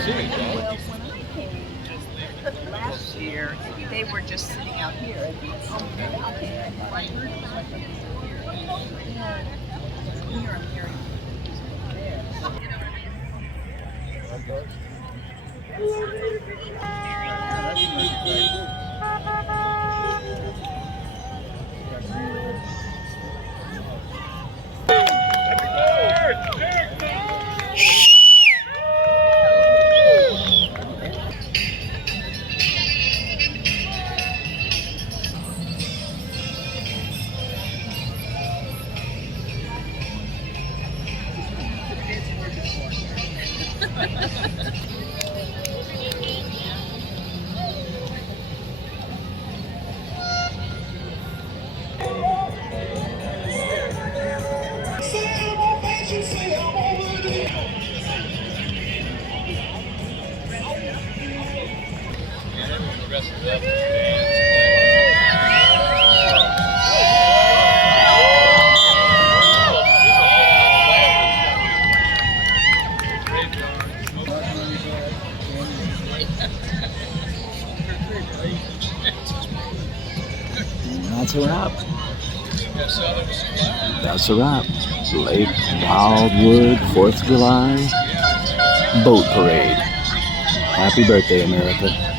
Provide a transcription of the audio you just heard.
Well, when I came last year, they were just sitting out here at the here I'm hearing there. That's a wrap. That's a wrap. Lake Wildwood 4th of July Boat Parade. Happy birthday, America.